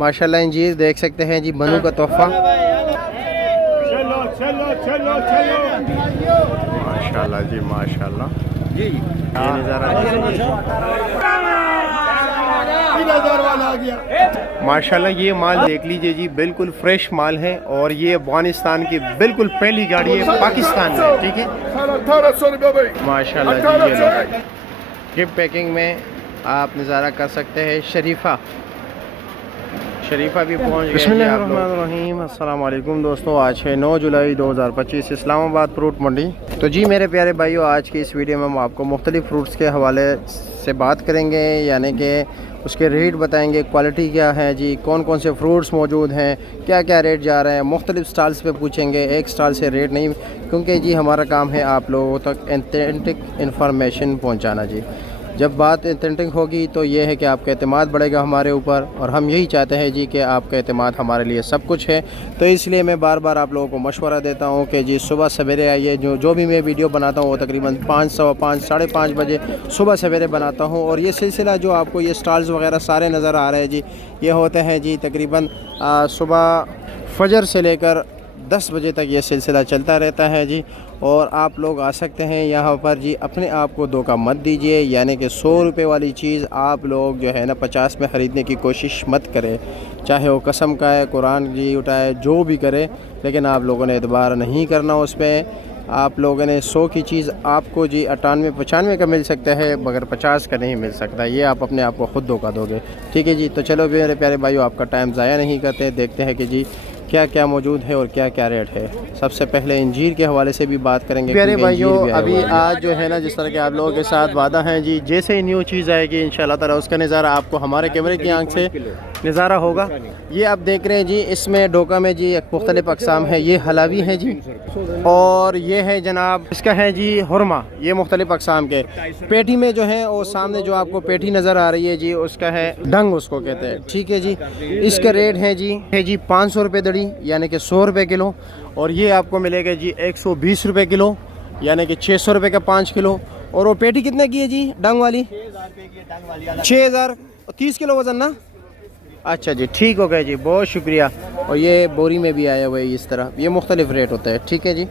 माशाल्लाह इंजीर देख सकते हैं जी, बनू का तोहफा। माशाल्लाह जी माशाल्लाह। ये नज़ारा माशाल्लाह, ये माल देख लीजिए जी, बिल्कुल फ्रेश माल है और ये अफगानिस्तान की बिल्कुल पहली गाड़ी है पाकिस्तान में, ठीक है। 1800 रुपये माशाल्लाह जी, ये लो गिफ्ट पैकिंग में आप नज़ारा कर सकते हैं। शरीफा भी पहुंच गई। बिस्मिल्लाहिर्रहमानिर्रहीम। अस्सलाम वालेकुम दोस्तों, आज है 9 जुलाई 2025, इस्लामाबाद फ्रूट मंडी। तो जी मेरे प्यारे भाइयों, आज की इस वीडियो में हम आपको मुख्तलिफ फ्रूट्स के हवाले से बात करेंगे, यानी कि उसके रेट बताएंगे, क्वालिटी क्या है जी, कौन कौन से फ्रूट्स मौजूद हैं, क्या क्या रेट जा रहे हैं, मुख्तलिफ स्टॉल्स पे पूछेंगे, एक स्टॉल से रेट नहीं, क्योंकि जी हमारा काम है आप लोगों तक ऑथेंटिक इन्फॉर्मेशन पहुंचाना जी। जब बात ऑथेंटिक होगी तो ये है कि आपका एतमाद बढ़ेगा हमारे ऊपर, और हम यही चाहते हैं जी कि आपका एतमाद हमारे लिए सब कुछ है। तो इसलिए मैं बार बार आप लोगों को मशवरा देता हूँ कि जी सुबह सवेरे आइए। जो भी मैं वीडियो बनाता हूँ वो तकरीबन 5, सवा 5, साढ़े 5 बजे सुबह सवेरे बनाता हूँ। और ये सिलसिला जो आपको ये स्टॉल्स वगैरह सारे नज़र आ रहे हैं जी, ये होते हैं जी तकरीबन सुबह फजर से लेकर 10 बजे तक ये सिलसिला चलता रहता है जी। और आप लोग आ सकते हैं यहाँ पर जी, अपने आप को धोखा मत दीजिए, यानी कि 100 रुपये वाली चीज़ आप लोग जो है ना 50 में ख़रीदने की कोशिश मत करें, चाहे वो कसम का है, कुरान जी उठाए, जो भी करे, लेकिन आप लोगों ने एतबार नहीं करना उस पर। आप लोगों ने 100 की चीज़ आपको जी 98, 95 का मिल सकता है, मगर 50 का नहीं मिल सकता। ये आप अपने आप को ख़ुद धोखा दोगे, ठीक है जी। तो चलो मेरे प्यारे भाइयों, आपका टाइम ज़ाया नहीं करते, देखते हैं कि जी क्या क्या मौजूद है और क्या क्या रेट है। सबसे पहले इंजीर के हवाले से भी बात करेंगे प्यारे भाइयों। अभी आज जो है ना, जिस तरह के आप लोगों के साथ वादा है जी, जैसे ही न्यू चीज़ आएगी इंशाल्लाह ताला उसका नज़ारा आपको हमारे कैमरे की आंख से नज़ारा होगा। ये आप देख रहे हैं जी, इसमें डोका में जी मुख्तलिफ़ अक़साम है। ये हलावी है जी, और ये है जनाब इसका है जी हुरमा, ये मुख्तलिफ़ अक़साम के। पेटी में जो है वो सामने जो आपको पेटी नज़र आ रही है जी, उसका है डंग उसको कहते हैं, ठीक है जी। इसका रेट है जी 500 रुपये दड़ी, यानी कि 100 रुपये किलो। और ये आपको मिलेगा जी 120 रुपये किलो, यानी कि 600 रुपये का 5 किलो। और वो पेटी कितने की है जी डंग वाली? 6000, 30 किलो वज़न ना? अच्छा जी, ठीक हो गया जी, बहुत शुक्रिया। और ये बोरी में भी आया हुआ है इस तरह, ये मुख्तलिफ रेट होता है, ठीक है जी।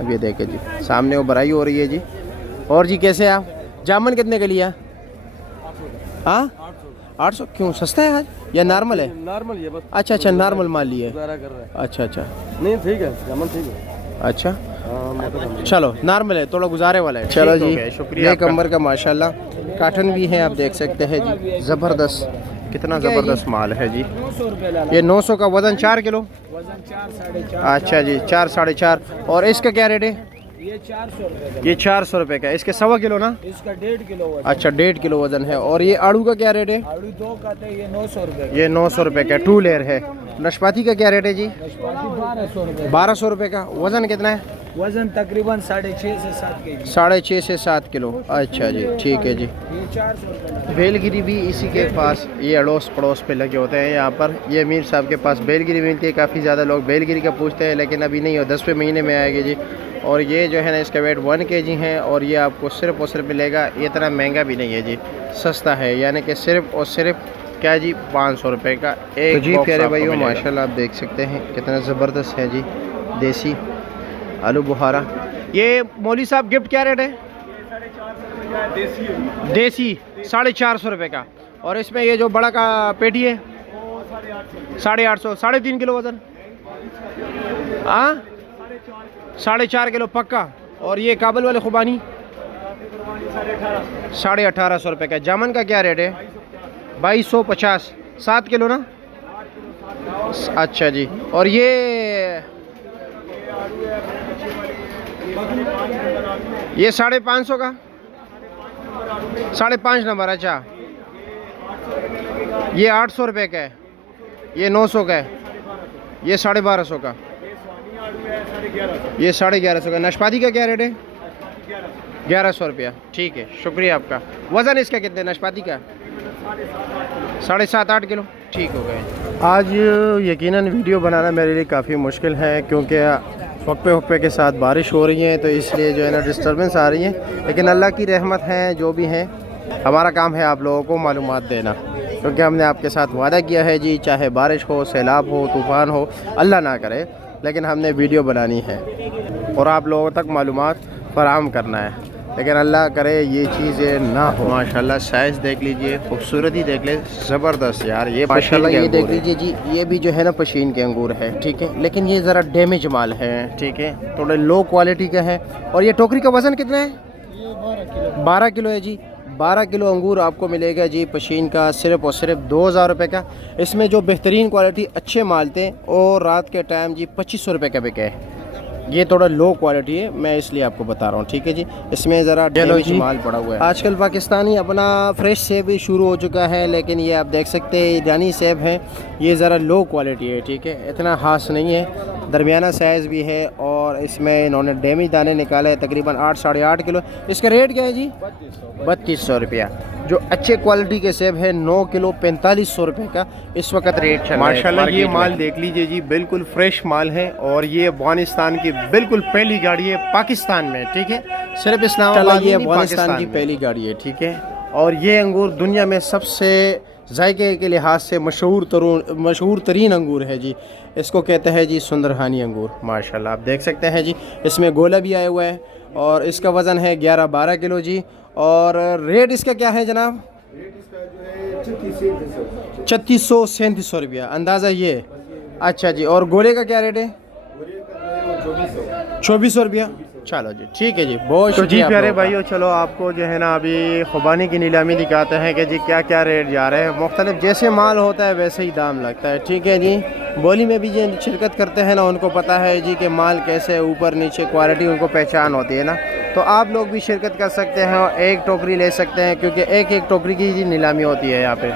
अब ये देखें जी, सामने वो बराई हो रही है जी। और जी कैसे आप जामुन कितने के लिए? हाँ 800। क्यों, सस्ता है आज या नॉर्मल है? नॉर्मल ये बस। अच्छा नॉर्मल माल लिए। अच्छा नहीं ठीक है, जामुन ठीक है। अच्छा चलो नॉर्मल है, थोड़ा गुजारे वाला है। चलो जी शुक्रिया। एक अंबर का माशाल्लाह काटन भी है, आप देख सकते हैं जी, ज़बरदस्त, कितना ज़बरदस्त माल है जी। ये 900 का वज़न 4 किलो। अच्छा जी 4, 4.5। और इसका क्या रेट है? ये 400 रुपये। ये 400 रुपये का। इसके 1.25 किलो ना? इसका 1.5 किलो वजन। अच्छा 1.5 किलो वज़न है। और ये आड़ू का क्या रेट है? आड़ू 2 का है, ये 900 रुपये। ये 900 रुपये का 2 लेयर है। नाशपाती का क्या रेट है जी? 1200 रुपये। 1200 रुपये का। वज़न कितना है? वजन तकरीबन 6.5 से 7 केजी। 6.5 से 7 किलो। अच्छा जी ठीक है जी। ये 400 रुपये। बेलगिरी भी इसी के पास, ये अड़ोस पड़ोस पे लगे होते हैं यहाँ पर। ये अमीर साहब के पास बेलगिरी मिलती है, काफ़ी ज़्यादा लोग बेलगिरी का पूछते हैं, लेकिन अभी नहीं हो, 10वें महीने में आएगी जी। और ये जो है ना, इसका वेट 1 kg है, और ये आपको सिर्फ और सिर्फ मिलेगा, ये इतना महंगा भी नहीं है जी, सस्ता है, यानी कि सिर्फ और सिर्फ क्या जी 500 रुपये का एक। तो जी प्यारे भाइयों माशाल्लाह आप देख सकते हैं कितना ज़बरदस्त है जी, देसी आलू बुखारा। ये मौली साहब गिफ्ट क्या रेट है? देसी 450 रुपये का। और इसमें ये जो बड़ा का पेटी है 850, 3.5 किलो वज़न। हाँ 4.5 किलो पक्का। और ये काबल वाले खुबानी 1850 रुपये का। जामुन का क्या रेट है? 2250, 7 किलो ना? अच्छा जी। और ये 550 का, 5.5 नंबर। अच्छा ये 800 रुपये का है, ये 900 का है, ये 1250 का, ये 1150 का। नाशपाती का क्या रेट है? 1100 रुपया। ठीक है शुक्रिया आपका। वज़न इसका कितने नाशपाती का? 7.5, 8 किलो। ठीक हो गए। आज यकीनन वीडियो बनाना मेरे लिए काफ़ी मुश्किल है, क्योंकि वक्फे के साथ बारिश हो रही है, तो इसलिए जो है ना डिस्टर्बेंस आ रही है, लेकिन अल्लाह की रहमत है, जो भी है हमारा काम है आप लोगों को मालूमात देना। क्योंकि हमने आपके साथ वादा किया है जी, चाहे बारिश हो, सैलाब हो, तूफ़ान हो, अल्लाह ना करे, लेकिन हमने वीडियो बनानी है और आप लोगों तक मालूमात फराहम करना है, लेकिन अल्लाह करे ये चीज़ें ना हो। माशाल्लाह साइज़ देख लीजिए, खूबसूरती देख ले, ज़बरदस्त यार। ये माशाल्लाह ये देख लीजिए जी, ये भी जो है ना पशीन के अंगूर है, ठीक है, लेकिन ये ज़रा डैमेज माल है, ठीक है, थोड़े लो क्वालिटी का है। और ये टोकरी का वज़न कितना है? ये 12 किलो है जी। 12 किलो अंगूर आपको मिलेगा जी पशीन का, सिर्फ़ और सिर्फ 2000 रुपये का। इसमें जो बेहतरीन क्वालिटी अच्छे माल थे और रात के टाइम जी 2500 रुपये का बिके। ये थोड़ा लो क्वालिटी है, मैं इसलिए आपको बता रहा हूँ, ठीक है जी। इसमें ज़रा डैमेज माल पड़ा हुआ है। आजकल पाकिस्तानी अपना फ्रेश सेब भी शुरू हो चुका है, लेकिन ये आप देख सकते हैं ईरानी सेब है, ये ज़रा लो क्वालिटी है, ठीक है, इतना खास नहीं है, दरमियाना साइज़ भी है। और इसमें इन्होंने डैमेज दाने निकाले हैं तकरीबन 8 साढ़े 8 किलो। इसका रेट क्या है जी? 3200 रुपया। जो अच्छे क्वालिटी के सेब है 9 किलो 4500 रुपये का इस वक्त रेट चल रहा है। माशाल्लाह ये माल देख लीजिए जी, बिल्कुल फ्रेश माल है और ये अफगानिस्तान की बिल्कुल पहली गाड़ी है पाकिस्तान में, ठीक है, सिर्फ इस्लामाबाद ये में अफगानिस्तान की पहली गाड़ी है, ठीक है। और ये अंगूर दुनिया में सबसे जायके के लिहाज से मशहूर तरीन अंगूर है जी। इसको कहते हैं जी सुंदरहानी अंगूर। माशाल्लाह आप देख सकते हैं जी, इसमें गोला भी आया हुआ है और इसका वज़न है 11-12 किलो जी। और रेट इसका क्या है जनाब? 3600-3700 रुपया अंदाज़ा ये। अच्छा जी, और गोले का क्या रेट है? 2400 रुपया। चलो जी, ठीक है जी, बहुत तो जी प्यारे भाइयों, चलो आपको जो है ना अभी खुबानी की नीलामी दिखाते हैं कि जी क्या क्या रेट जा रहे हैं। मुख्तलिफ जैसे माल होता है वैसे ही दाम लगता है, ठीक है जी। बोली में भी जो शिरकत करते हैं ना उनको पता है जी कि माल कैसे ऊपर नीचे क्वालिटी उनको पहचान होती है ना, तो आप लोग भी शिरकत कर सकते हैं और एक टोकरी ले सकते हैं, क्योंकि एक एक टोकरी की जी नीलामी होती है यहाँ पे।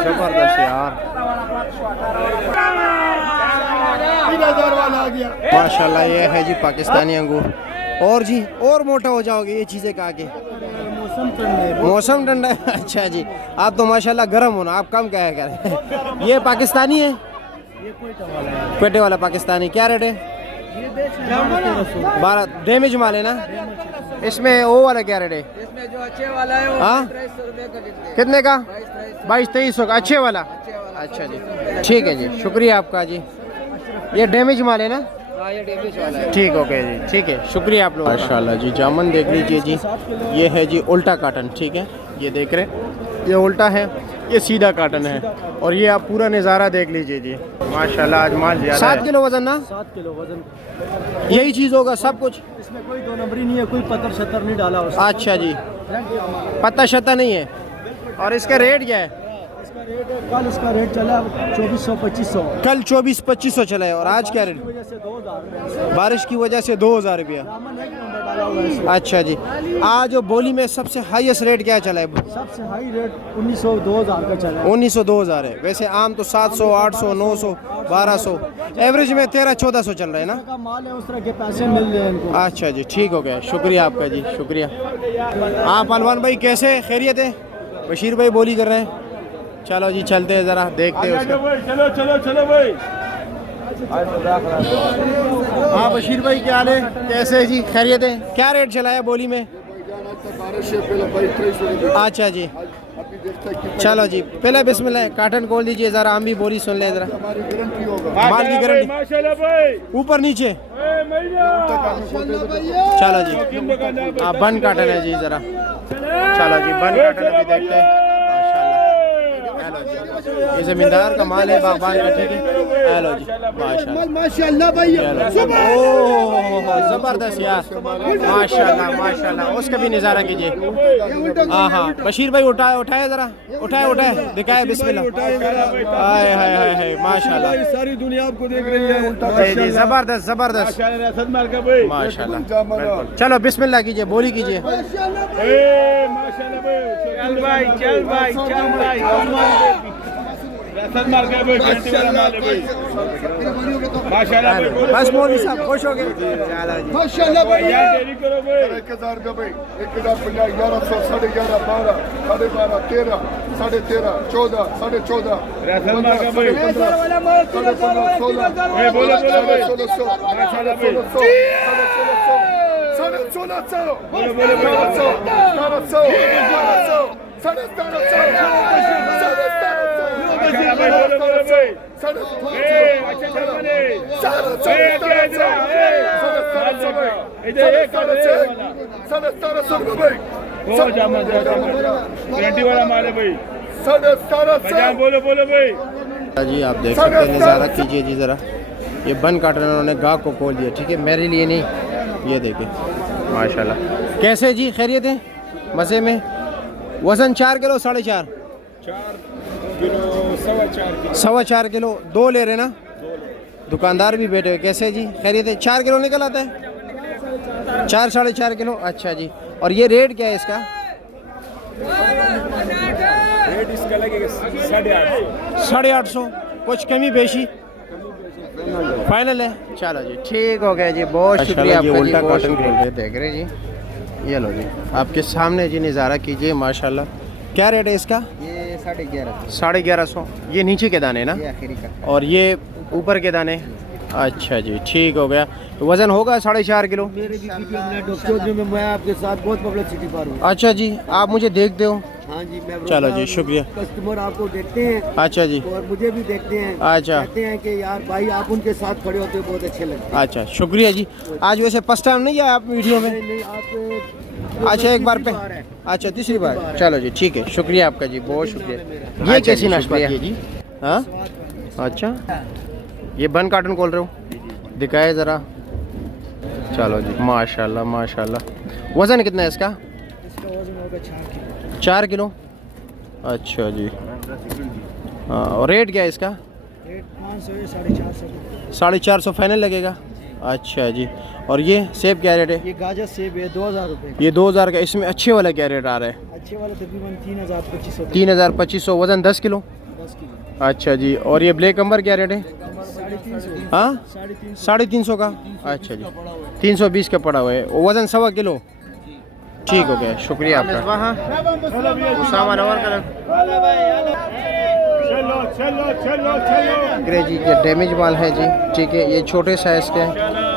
जबरदस्त यार, माशाल्लाह ये है जी पाकिस्तानी अंगूर। और जी और मोटा हो जाओगे ये चीज़ें खा के। मौसम ठंडा है। अच्छा जी, आप तो माशाल्लाह गर्म हो ना, आप कम क्या करें। ये पाकिस्तानी है, क्वेटे वाला पाकिस्तानी। क्या रेट है? 12 डैमेज माल है ना। इसमें वो वाला क्या रेट है? इसमें जो अच्छे वाला है वो 2300 रुपये का बिकता है। कितने का? 2200-2300 का अच्छे वाला। अच्छा जी, ठीक है जी, शुक्रिया आपका जी। ये डैमेज माल है ना? ये डैमेज वाला है। ठीक, ओके जी, ठीक है, शुक्रिया आप लोग। माशाल्लाह जी, जामुन देख लीजिए जी, ये है जी उल्टा काटन, ठीक है, ये देख रहे, ये उल्टा है, ये सीधा काटन है। और ये आप पूरा नज़ारा देख लीजिए जी, माशाल्लाह आज माल ज़्यादा है। 7 किलो वजन ना? 7 किलो वजन, यही चीज़ होगा सब कुछ? इसमें कोई 2 नंबरी नहीं है, कोई पत्थर शतर नहीं डाला उसमें। अच्छा जी, पत्ता शत्ता नहीं है। और इसका रेट क्या है? इसका रेट है, कल इसका रेट चला 2400-2500, कल 2400-2500 चला है, और आज क्या रेट? वजह से 2000, बारिश की वजह से 2000 रुपया। अच्छा जी, आज बोली में सबसे हाईएस्ट रेट क्या चला है? सबसे हाई रेट 1900-2000 का चला है। 1900-2000 है, वैसे आम तो 700, 800, 900, 1200, एवरेज में 1300-1400 चल रहा है ना। का माल है, उस तरह के पैसे मिल रहे हैं इनको। अच्छा जी, ठीक हो गया, शुक्रिया आपका जी, शुक्रिया। हाँ पहलवान भाई, कैसे खैरियत है? बशीर भाई बोली कर रहे हैं, चलो जी चलते हैं, ज़रा देखते हैं उसका। चलो चलो चलो भाई। हाँ बशीर भाई, क्या हाल है, कैसे है जी, खैरियत है? क्या रेट चला है बोली में? अच्छा जी, चलो जी, पहले बिस्मिल्लाह, काटन खोल दीजिए ज़रा, हम भी बोली सुन ले ज़रा। माल की गारंटी ऊपर नीचे। चलो जी, हाँ बन काटन है जी ज़रा, चलो जी बन काटन अभी देखते हैं। माशाल्लाह, हेलो जी। ये ज़मींदार का माल है, बागबान का, ठीक है। हेलो जी, माशाल्लाह माशाल्लाह भाई। ओह ज़बरदस्त यार, माशाल्लाह माशाल्लाह। उसका भी नज़ारा कीजिए। हाँ हाँ बशीर भाई उठाए ज़रा, उठाए दिखाए, बिस्मिल्लाह। हाय हाय हाय हाय माशाल्लाह, सारी दुनिया आपको देख रही है। जी ज़बरदस्त माशाल्लाह। चलो बिस्मिल्लाह कीजिए, बोली कीजिए। बस मौलवी साहब खुश हो गए। माशाल्लाह भाई। 1000 रुपये भाई, 1050, 1100, 11.5, 12, 12.5, 13, 13.5, 14, 14.5, बोलो भाई। जी आप देख सकते हैं, नज़ारा कीजिए जी ज़रा। ये बन काटना उन्होंने गाह को खोल दिया, ठीक है, मेरे लिए नहीं। ये देखें माशाल्लाह। कैसे जी, खैरियत है, मज़े में। वज़न 4 किलो 4.5 4.25 किलो, 2 ले रहे ना, दुकानदार भी बैठे हुए। कैसे जी, खैरियत है? 4 किलो निकल आता है, 4 4.5 किलो। अच्छा जी, और ये रेट क्या है इसका? रेट इसका लगेगा 850। 850, कुछ कमी बेशी फाइनल है। चलो जी, ठीक हो गया जी, बहुत शुक्रिया आपका जी। उल्टा कॉटन के देख रहे जी, ये लो जी आपके सामने जी, नज़ारा कीजिए माशाल्लाह। क्या रेट है इसका? ये 1150। 1150। ये नीचे के दाने ना, ये आखिरी का। और ये ऊपर के दाने। अच्छा जी, ठीक हो गया। तो वज़न होगा 4.5 किलो। मेरे भी चौधरी में मैं आपके साथ बहुत पब्लिसिटी पर हूँ। अच्छा जी, आप मुझे देखते हो? हाँ जी, मैं चलो जी, शुक्रिया। कस्टमर आपको देखते हैं। अच्छा जी, और मुझे भी देखते हैं। अच्छा। कहते हैं कि यार भाई आप उनके साथ खड़े होते बहुत अच्छे लगते हैं। अच्छा शुक्रिया जी। आज वैसे फर्स्ट टाइम नहीं आया आप वीडियो में? नहीं, आप अच्छा, एक बार पे, है। अच्छा तीसरी बार। चलो जी, ठीक है, शुक्रिया आपका जी, बहुत शुक्रिया। ये कैसी नाशपाती है जी? हाँ अच्छा, ये बन काटन खोल रहे हो, दिखाए ज़रा। चलो जी, माशाल्लाह माशाल्लाह। वज़न कितना है इसका? इसका वजन होगा 4 किलो। 4 किलो। अच्छा जी, हाँ, और रेट क्या है इसका? रेट 500 है, 450। 450 फाइनल लगेगा। अच्छा जी, और ये सेब क्या रेट है? ये गाजर सेब है 2000 रुपये। ये 2000 का। इसमें अच्छे वाला क्या रेट आ रहा है? अच्छे वाला तकरीबन 3000-2500। 3250। वज़न 10 किलो। 10 किलो। अच्छा जी, और ये ब्लैक अंबर क्या रेट है? 350। हाँ 350। 350 का। अच्छा जी, 320 का पड़ा हुआ है, वज़न 1.25 किलो। ठीक हो गया, शुक्रिया आपका। जी ये डैमेज माल है जी, ठीक है, ये छोटे साइज़ के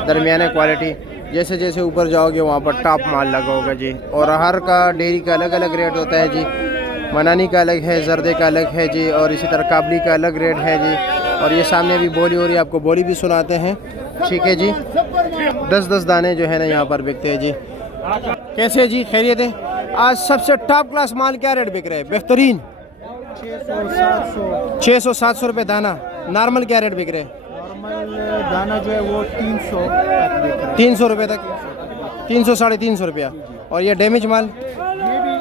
दरमियाने क्वालिटी। जैसे जैसे ऊपर जाओगे वहाँ पर टॉप माल लगा होगा जी। और हर का डेयरी का अलग अलग रेट होता है जी। मनानी का अलग है, जर्दे का अलग है जी, और इसी तरह काबली का अलग रेट है जी। और ये सामने भी बोली हो रही है, आपको बोली भी सुनाते हैं, ठीक है जी। 10-10 दाने जो है ना यहाँ पर बिकते हैं जी। कैसे जी, खैरियत है? आज सबसे टॉप क्लास माल क्या रेट बिक रहा है बेहतरीन? 600-700 रुपये दाना। नॉर्मल क्या रेट बिक रहे हैं? नॉर्मल दाना जो है वो 300 तक बिक रहा है। 300 रुपये तक, 300-350 रुपया। और ये डैमेज माल? ये भी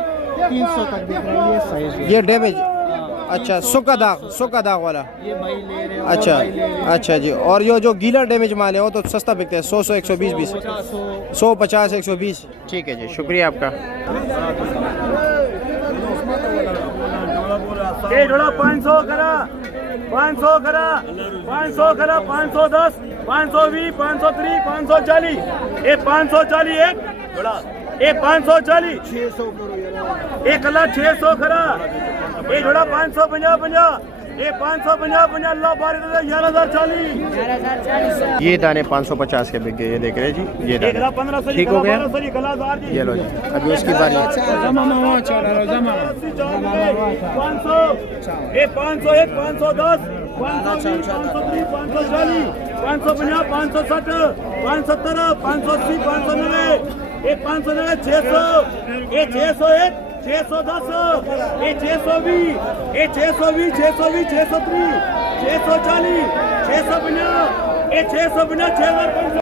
300 तक बिक रहा है। ये साइज है। ये डैमेज, अच्छा, सूखा दाग वाला। ये भाई ले रहे हो। अच्छा अच्छा जी। और ये जो गीला डैमेज माल है वो तो सस्ता बिकता है, 100 120 20, 150 120। ठीक है जी, शुक्रिया आपका। ए जोड़ा 500 करा, 500 करा, 500 करा, 510, 520, 530, 540। ए 540 एक जोड़ा, ए 540, 600 करो यार। 1,600 करा। ए जोड़ा 550, ए 550, अल्लाह बारिक 11,040। ये दाने 550 के बिक गए, ये देख रहे हैं जी, ये दाने ठीक हो गया। ये लो जी, अभी उसकी बारी है। 500, ए 501, 510, 520, 530, 540, 550, 560, 570, 580, 590, ए 590, 600, ए 601, 610 ये 620 ये 620 620 630 640 650 ये 650 6500